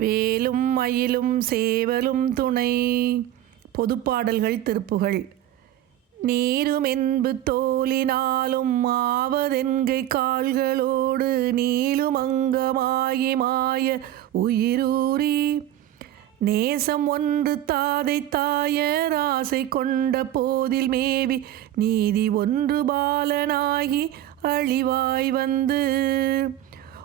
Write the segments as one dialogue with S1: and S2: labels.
S1: வேலும் மயிலும் சேவலும் துணை. பொதுப்பாடல்கள் திருப்புகள். நீருமென்பு தோலினாலும் ஆவதென்கை கால்களோடு நீளுமங்கமாகி மாய உயிரூறி. நேசம் ஒன்று தாதை தாயர் ஆசை கொண்ட போதில் மேவி நீதி ஒன்று பாலனாகி அழிவாய் வந்து.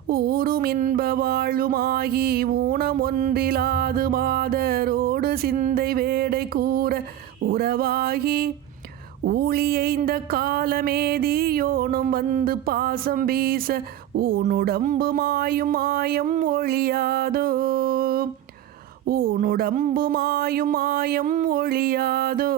S1: ஊரும் இன்ப வாழுமாகி ஊனம் ஒன்றிலாது மாதரோடு சிந்தை வேடை கூற உறவாகி ஊழியைந்த காலமேதியோனும் வந்து பாசம் வீச ஊனுடம்பு மாயும் மாயம் ஒழியாதோ. ஊனுடம்பு மாயும் மாயம் ஒழியாதோ.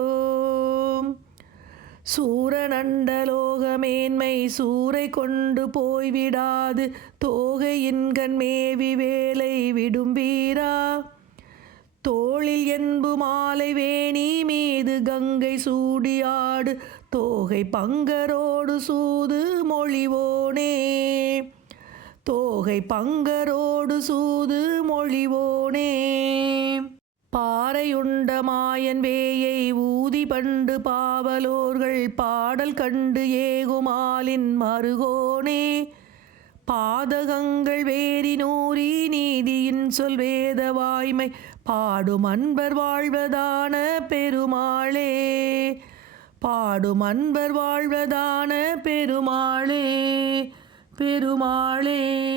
S1: சூரநண்டலோகமேன்மை சூறை கொண்டு போய்விடாது. தோகையின்கண் மேவி வேலை விடும் வீரா. தோளில் என்பு மாலை வேணி மீது கங்கை சூடியாடு. தோகை பங்கரோடு சூது மொழிவோனே தோகை பங்கரோடு சூது மொழிவோனே பாறையுண்ட மாயன் வேயை ஊதி பண்டு பாவலோர்கள் பாடல் கண்டு ஏகுமாலின் மருகோனே. பாதகங்கள் வேரி நூறி நீதியின் சொல் வேத வாய்மை பாடும் அன்பர் வாழ்வதான பெருமாளே. பாடும் அன்பர் வாழ்வதான பெருமாளே பெருமாளே.